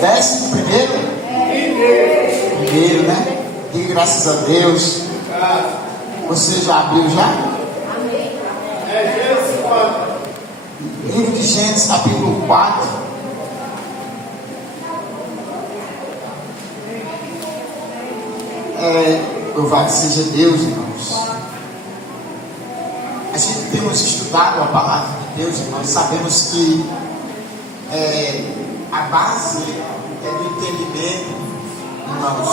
Décimo primeiro? Primeiro, né? E graças a Deus. Você já abriu já? Livro de Gênesis, capítulo 4. Louvado seja Deus, irmãos. A gente temos estudado a palavra de Deus, irmãos. Sabemos que a base é do entendimento, irmãos.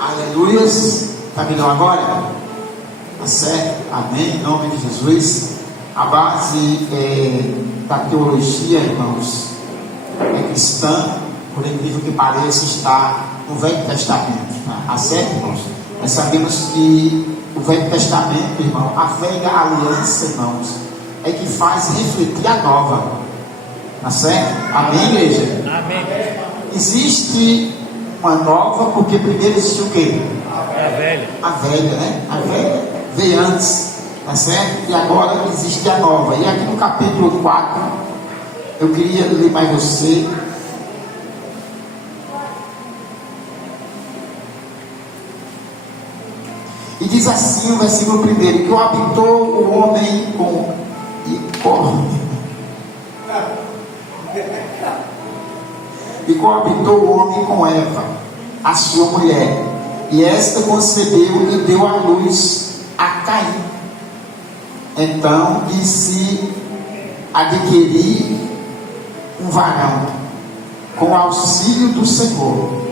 Aleluias. Está melhor agora? Tá certo? Amém. Em nome de Jesus. A base da teologia, irmãos, é cristã, por incrível que pareça, está no Velho Testamento. Tá certo, irmãos? Nós sabemos que o Velho Testamento, irmão, a velha aliança, irmãos, é que faz refletir a nova. Tá certo? Amém, igreja? Amém. Existe uma nova, porque primeiro existiu o quê? A velha. A velha, né? A velha veio antes, tá certo? E agora existe a nova. E aqui no capítulo 4, eu queria ler mais você. E diz assim o versículo 1: que o habitou o homem com e coabitou o homem com Eva, a sua mulher, e esta concebeu e deu à luz a Caim. Então disse: adquiri um varão com o auxílio do Senhor.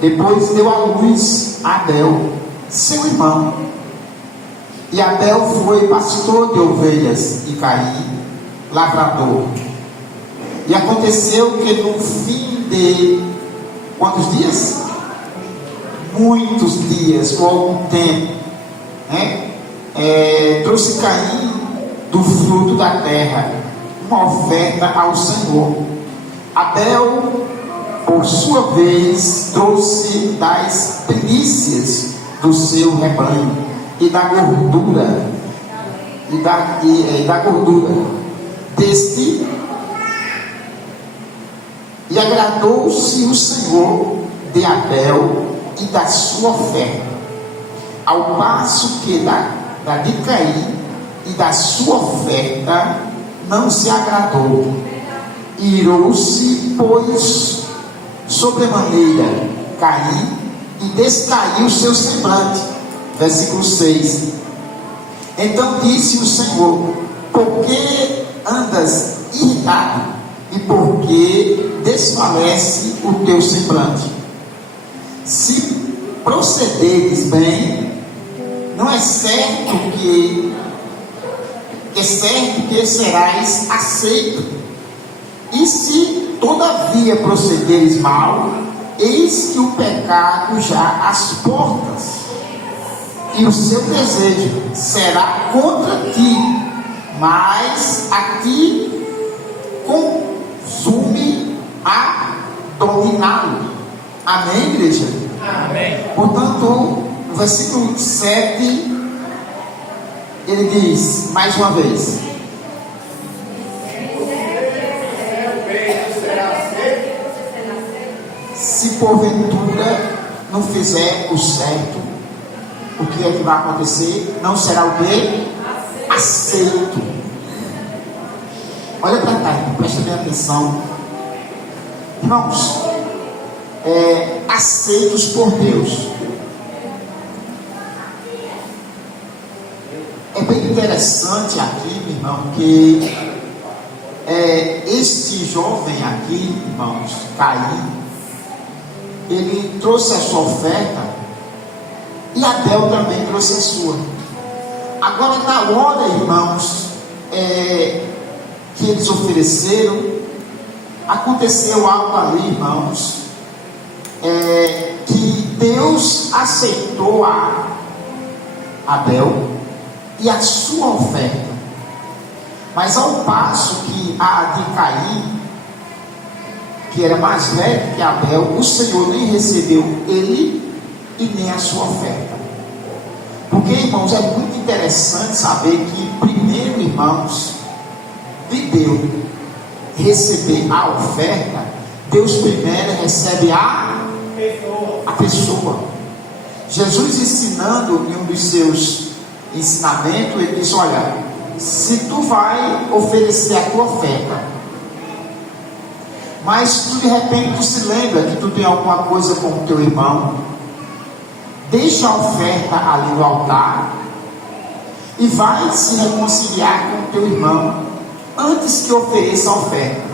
Depois deu à luz a Abel, seu irmão. E Abel foi pastor de ovelhas e Caim lavrador. E aconteceu que no fim de quantos dias? Muitos dias, ou algum tempo, né? Trouxe Caim do fruto da terra uma oferta ao Senhor. Abel, por sua vez, trouxe das primícias do seu rebanho e da gordura da gordura deste. E agradou-se o Senhor de Abel e da sua oferta, ao passo que da de Caim e da sua oferta não se agradou. Irou-se, pois, sobremaneira Caim, e descaiu seu semblante. Versículo 6. Então disse o Senhor: por que andas irritado? E por que desfalece o teu semblante? Se procederes bem, não é certo que serás aceito. E se todavia procederes mal, eis que o pecado já às portas, e o seu desejo será contra ti, mas a ti consume a dominá-lo. Amém, igreja? Amém. Portanto, no versículo 7, ele diz mais uma vez: se porventura não fizer o certo, o que é que vai acontecer? Não será o quê? Aceito. Olha para cá, presta bem atenção, irmãos. Aceitos por Deus. É bem interessante aqui, meu irmão, que este jovem aqui, irmãos, Caim, ele trouxe a sua oferta, e Abel também trouxe a sua. Agora, na hora, irmãos, que eles ofereceram, aconteceu algo ali, irmãos, que Deus aceitou a Abel e a sua oferta, mas ao passo que a de Caim, que era mais velho que Abel, o Senhor nem recebeu ele e nem a sua oferta. Porque, irmãos, é muito interessante saber que primeiro, irmãos, de Deus receber a oferta, Deus primeiro recebe a pessoa. Jesus ensinando em um dos seus ensinamentos, ele diz: olha, se tu vai oferecer a tua oferta, mas tu de repente tu se lembra que tu tem alguma coisa com o teu irmão, deixa a oferta ali no altar e vai se reconciliar com o teu irmão antes que ofereça a oferta.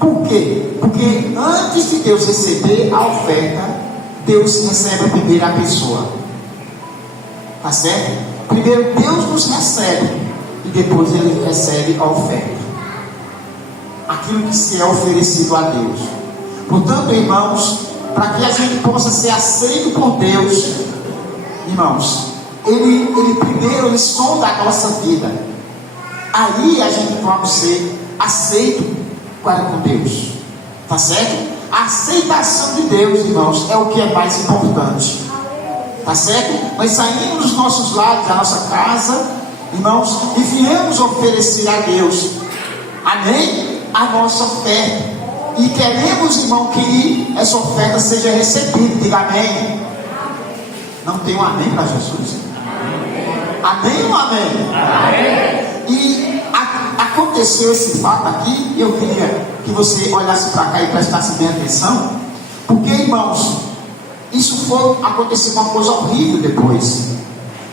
Por quê? Porque antes de Deus receber a oferta, Deus recebe primeiro a pessoa. Tá certo? Primeiro Deus nos recebe e depois Ele recebe a oferta, aquilo que se é oferecido a Deus. Portanto, irmãos, para que a gente possa ser aceito por Deus, irmãos, Ele primeiro sonda a nossa vida. Aí a gente pode ser aceito para com Deus. Tá certo? A aceitação de Deus, irmãos, é o que é mais importante. Tá certo? Nós saímos dos nossos lares, da nossa casa, irmãos, e viemos oferecer a Deus, amém? A nossa oferta. E queremos, irmão, que essa oferta seja recebida. Diga amém. Não tem um amém para Jesus? Amém ou amém? Amém. E aconteceu esse fato aqui. Eu queria que você olhasse para cá e prestasse bem atenção, porque, irmãos, aconteceu uma coisa horrível depois.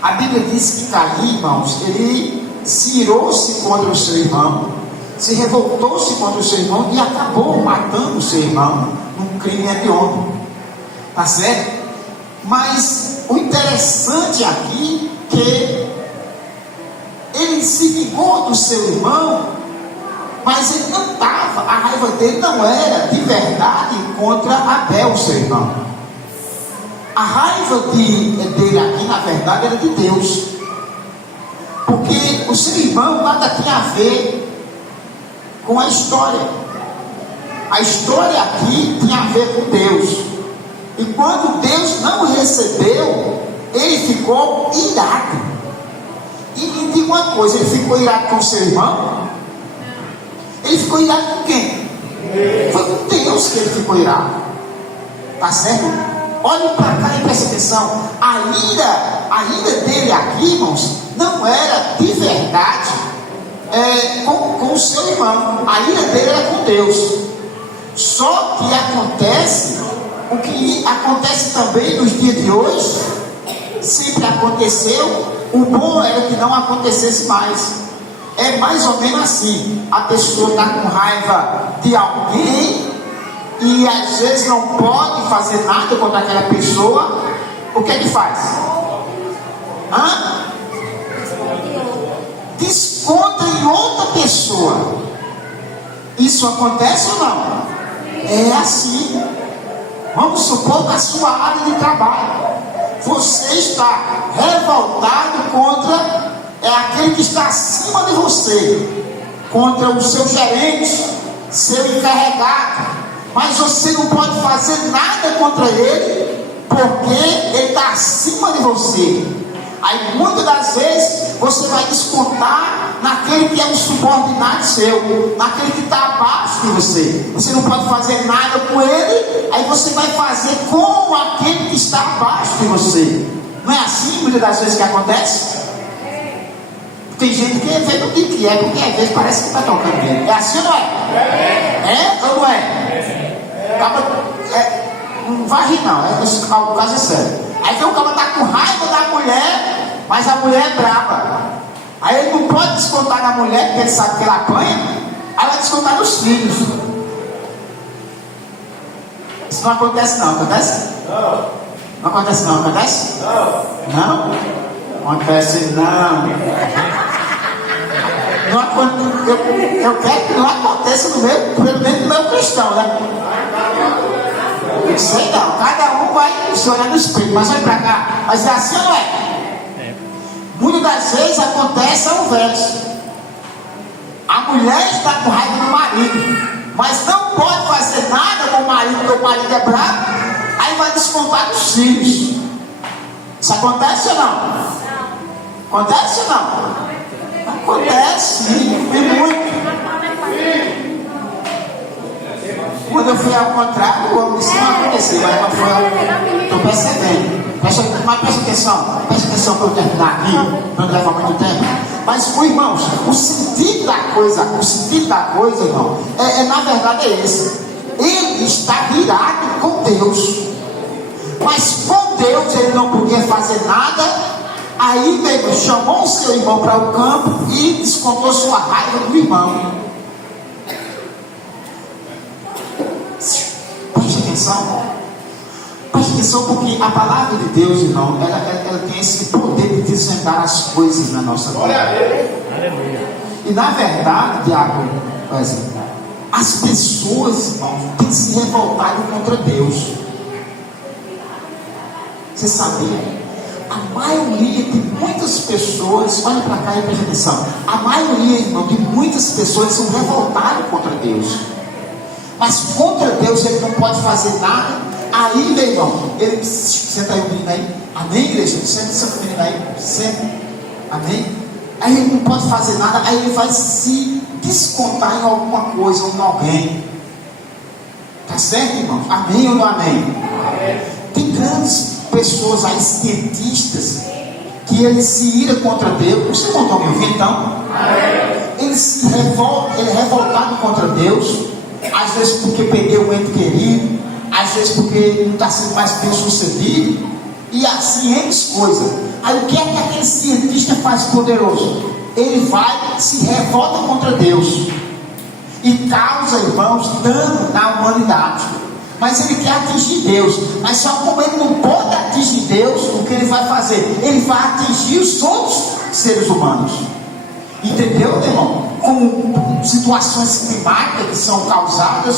A Bíblia diz que Caim, irmãos, ele se irou-se contra o seu irmão, se revoltou-se contra o seu irmão e acabou matando o seu irmão num crime hediondo. Tá certo? Mas o interessante aqui é que ele se vingou do seu irmão, mas ele não estava, a raiva dele não era de verdade contra Abel, seu irmão. A raiva dele aqui, na verdade, era de Deus, porque o seu irmão nada tinha a ver com a história. A história aqui tinha a ver com Deus, e quando Deus não recebeu, ele ficou irado. E me diga uma coisa: ele ficou irado com o seu irmão? Ele ficou irado com quem? Foi com Deus que ele ficou irado. Tá certo? Olhe para cá e preste atenção. A ira dele aqui, irmãos, não era de verdade com o seu irmão. A ira dele era com Deus. Só que acontece o que acontece também nos dias de hoje. Sempre aconteceu. O bom era que não acontecesse mais. É mais ou menos assim: a pessoa está com raiva de alguém e às vezes não pode fazer nada contra aquela pessoa. O que é que faz? Desconta em outra pessoa. Isso acontece ou não? É assim. Vamos supor que a sua área de trabalho, você está revoltado contra aquele que está acima de você, contra o seu gerente, seu encarregado, mas você não pode fazer nada contra ele, porque ele está acima de você. Aí muitas das vezes você vai descontar naquele que é um subordinado seu, naquele que está abaixo de você. Você não pode fazer nada com ele, aí você vai fazer com aquele que está abaixo de você. Não é assim muitas das vezes que acontece? Tem gente que vê no que é, porque às vezes parece que está tocando bem. É assim ou não é? É ou não é? Não vai rir não, o caso é sério. Aí vem o cara tá com raiva da mulher, mas a mulher é brava. Aí ele não pode descontar na mulher, porque ele sabe que ela apanha. Aí vai descontar nos filhos. Isso não acontece não, acontece? Não. Não acontece não, acontece? Não. Não? Acontece não. Eu quero que não aconteça pelo menos no meu cristão, né? Eu sei não, cada um vai se olhar no espelho, mas olha pra cá. Mas é assim ou não é? Muitas das vezes acontece ao verso. A mulher está com raiva do marido, mas não pode fazer nada com o marido, porque o marido é bravo. Aí vai descontar nos filhos. Isso acontece ou não? Acontece ou não? Acontece, sim, e muito. Quando eu fui ao contrário, o homem disse: não aconteceu, mas não foi. Estou percebendo. Mas presta atenção para eu terminar aqui, para não levar muito tempo. Mas, irmãos, o sentido da coisa, irmão, na verdade é esse. Ele está virado com Deus. Mas com Deus ele não podia fazer nada. Aí, meu irmão, chamou o seu irmão para o campo e descontou sua raiva do irmão. Preste atenção. Preste atenção, porque a palavra de Deus, irmão, ela tem esse poder de desvendar as coisas na nossa vida. Aleluia. E na verdade, Diácono, as pessoas, irmão, têm se revoltado contra Deus. Você sabia? A maioria de muitas pessoas, olha para cá e preste atenção. A maioria, irmão, de muitas pessoas são revoltadas contra Deus. Mas contra Deus ele não pode fazer nada. Aí, meu irmão, ele senta aí o menino aí. Amém, igreja? Senta essa menina aí. Senta. Amém? Aí ele não pode fazer nada. Aí ele vai se descontar em alguma coisa ou em alguém. Tá certo, irmão? Amém ou não amém? Amém. Tem grandes pessoas aí, cientistas, que eles se iram contra Deus. Você contou me ouvir então? Ele é revoltado contra Deus. Às vezes porque perdeu um ente querido, às vezes porque não está sendo mais bem sucedido, e assim coisas. Aí o que é que aquele cientista faz poderoso? Ele vai, se revolta contra Deus e causa, irmãos, dano na humanidade. Mas ele quer atingir Deus. Mas só como ele não pode atingir Deus, o que ele vai fazer? Ele vai atingir os outros seres humanos. Entendeu, meu irmão? Com situações climáticas que são causadas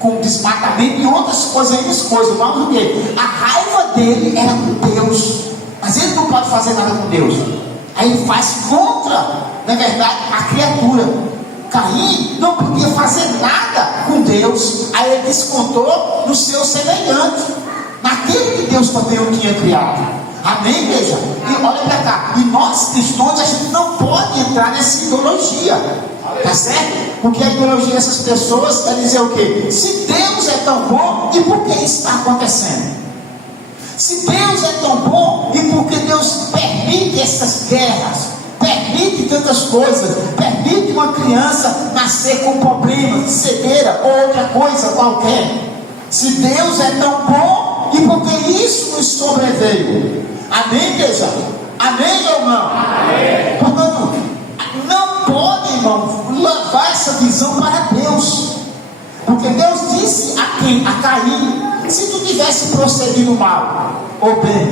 com desmatamento e outras coisas. Vamos ver. A raiva dele era com Deus. Mas ele não pode fazer nada com Deus. Aí ele faz contra, na verdade, a criatura. Caim não podia fazer nada com Deus. Aí ele descontou no seu semelhante, naquele que Deus também o tinha criado. Amém, igreja? E olha para cá. E nós cristãos, a gente não pode entrar nessa ideologia. Tá certo? Porque a ideologia dessas pessoas é dizer o quê? Se Deus é tão bom, e por que isso está acontecendo? Se Deus é tão bom, e por que Deus permite essas guerras? Permite tantas coisas, permite uma criança nascer com problemas de cegueira ou outra coisa qualquer. Se Deus é tão bom, e por que isso nos sobreveio? Amém, igreja? Amém ou não? Amém. Portanto, não pode, irmão, levar essa visão para Deus. Porque Deus disse a Caim: se tu tivesse procedido mal ou bem,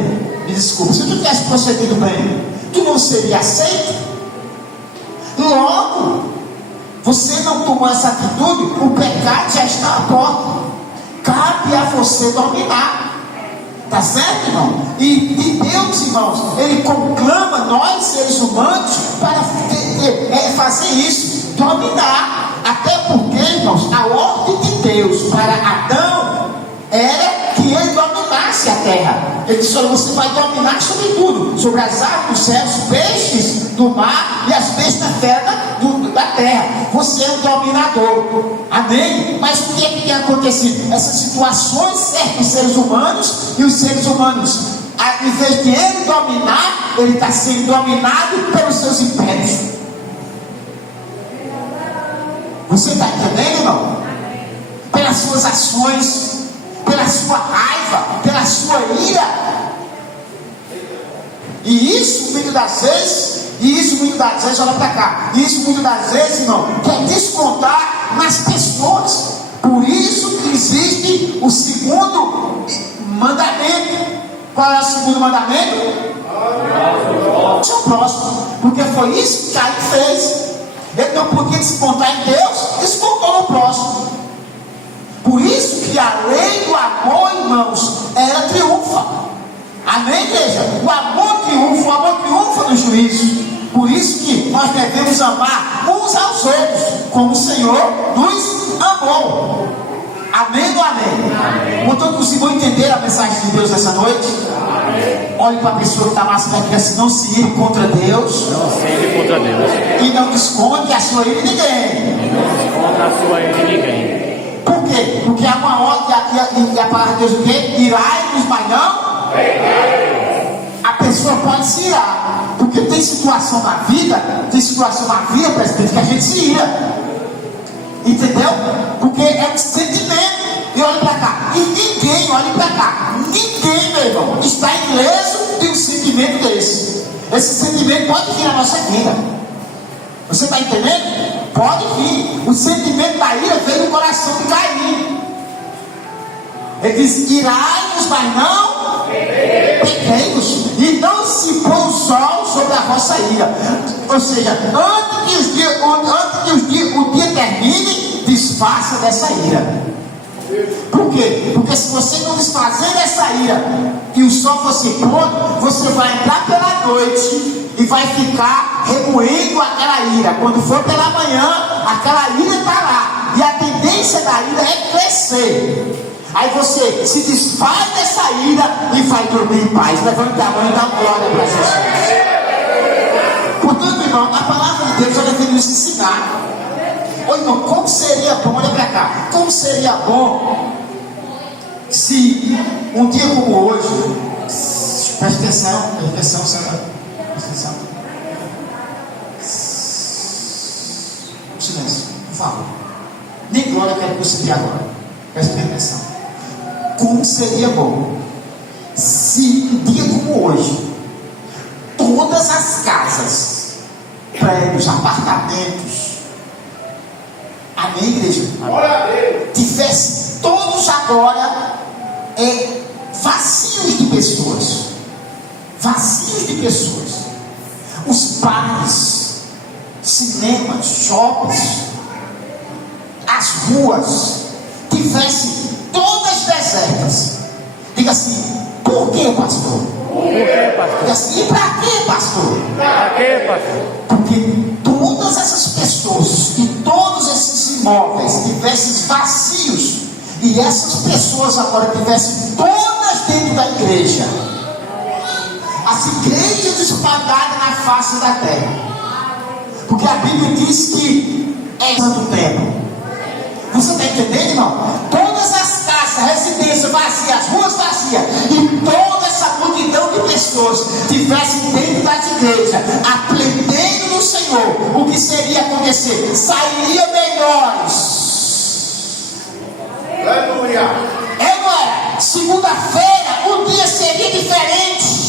me desculpa, se tu tivesse procedido bem, tu não seria aceito? Logo, você não tomou essa atitude, o pecado já está à porta. Cabe a você dominar. Tá certo, irmão? E Deus, irmãos, ele conclama nós, seres humanos, para fazer isso, dominar. Até porque, irmãos, a ordem de Deus para Adão era que ele dominasse a terra. Ele disse: olha, você vai dominar sobre tudo, sobre as aves dos céus, peixes do mar e as bestas feras da terra. Você é um dominador. Amém? Mas o que é que tem acontecido? Essas situações cercam os seres humanos, e os seres humanos, em vez de ele dominar, ele está sendo dominado pelos seus impérios. Você está entendendo, irmão? Pelas suas ações, pela sua raiva, pela sua ira. E isso muitas das vezes, olha para cá, isso muitas das vezes, irmão, quer descontar nas pessoas. Por isso que existe o segundo mandamento. Qual é o segundo mandamento? Seu próximo. Porque foi isso que Caim fez. Ele não podia descontar em Deus, descontou no próximo. Por isso que a lei do amor, irmãos, ela triunfa. Amém, igreja? O amor triunfa no juízo. Por isso que nós devemos amar uns aos outros, como o Senhor nos amou. Amém ou amém? Portanto, vocês vão entender a mensagem de Deus essa noite? Amém. Olhe para a pessoa que está mais perto, assim: não se ire contra Deus. Não se ire contra Deus. E não esconde a sua ira em ninguém. E não esconda a sua ira em ninguém. Por quê? Porque há uma hora que a palavra de Deus o quê? Irai-vos, mas não. A pessoa pode se irar, porque tem situação na vida, presidente, que a gente se ira. Entendeu? Porque é um sentimento. E olha para cá. E ninguém, olha para cá. Ninguém, meu irmão, está ileso de um sentimento desse. Esse sentimento pode vir na nossa vida. Você está entendendo? Pode vir. O sentimento da ira veio do coração de Caim. Ele diz: irai-vos, mas não pequenos, e não se põe o sol sobre a vossa ira. Ou seja, antes que o dia termine, desfaça dessa ira. Por quê? Porque se você não desfazer dessa ira e o sol for se pôr, você vai entrar pela noite e vai ficar remoendo aquela ira. Quando for pela manhã, aquela ira está lá, e a tendência da ira é crescer. Aí você se desfaz dessa ira e vai dormir em paz. Levanta a mão e dá glória para Jesus. Portanto, irmão, a palavra de Deus ela veio nos ensinar. Ô irmão, como seria bom, olha para cá, como seria bom se um dia como hoje, preste atenção, Senhor, preste atenção. Silêncio, por favor. Nem glória eu quero conseguir agora. Preste atenção. Como seria bom se um dia como hoje todas as casas, prédios, apartamentos, amém, igreja? Tivesse todos agora vazios de pessoas. Vazios de pessoas. Os bares, cinemas, shoppings, as ruas tivessem todas desertas. Diga assim: por que, pastor? Por que, pastor? Diga assim: e para que, pastor? Para que, pastor? Porque todas essas pessoas e todos esses imóveis tivessem vazios, e essas pessoas agora tivessem todas dentro da igreja, as igrejas espalhadas na face da terra, porque a Bíblia diz que é santo templo. Você está entendendo, irmão? Todas as casas, residências vazias, as ruas vazias, e toda essa multidão de pessoas tivessem dentro das igrejas, aprendendo no Senhor, o que seria acontecer? Sairia melhores. Aleluia. É, não é? Segunda-feira, o dia seria diferente.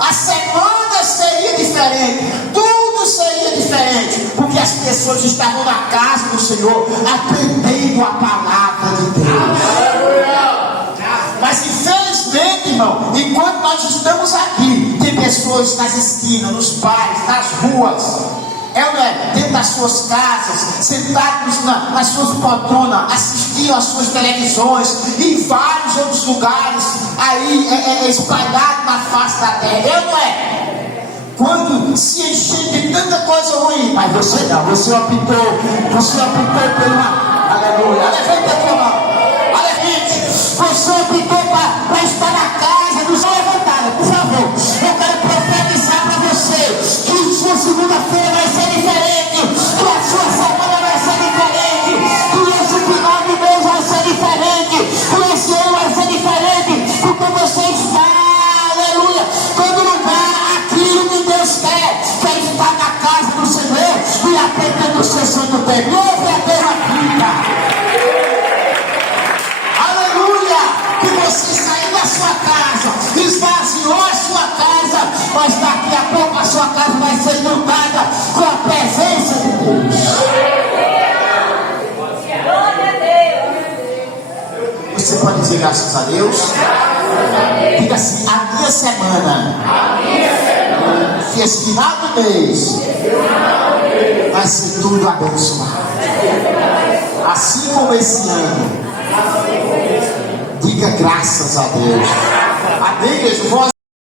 A semana seria diferente. Tudo seria diferente. Porque as pessoas estavam na casa do Senhor, aprendendo a palavra de Deus. Mas infelizmente, irmão, enquanto nós estamos aqui, tem pessoas nas esquinas, nos bares, nas ruas, dentro das suas casas, sentados nas suas poltronas, assistiam às suas televisões, e em vários outros lugares, aí espalhado na face da terra, quando se encheu de tanta coisa ruim, mas você não, você optou por uma, aleluia, levanta a tua mão, você optou para estar na casa do Senhor. Levantada, por favor, eu quero profetizar para você que sua segunda-feira vai ser diferente, que a sua semana vai ser diferente, que esse final de mês vai ser diferente, que esse ano vai ser diferente, porque você está, aleluia, todo lugar, aquilo que Deus quer estar na casa do Senhor e aprendendo o seu santo tempo. Ouve a terra viva. Você saiu da sua casa, esvaziou a sua casa, mas daqui a pouco a sua casa vai ser inundada com a presença de Deus. Você pode dizer graças a Deus? Diga assim: a minha semana, que esse final do mês vai ser tudo abençoado, assim como esse ano. Diga graças a Deus. Amém, igreja?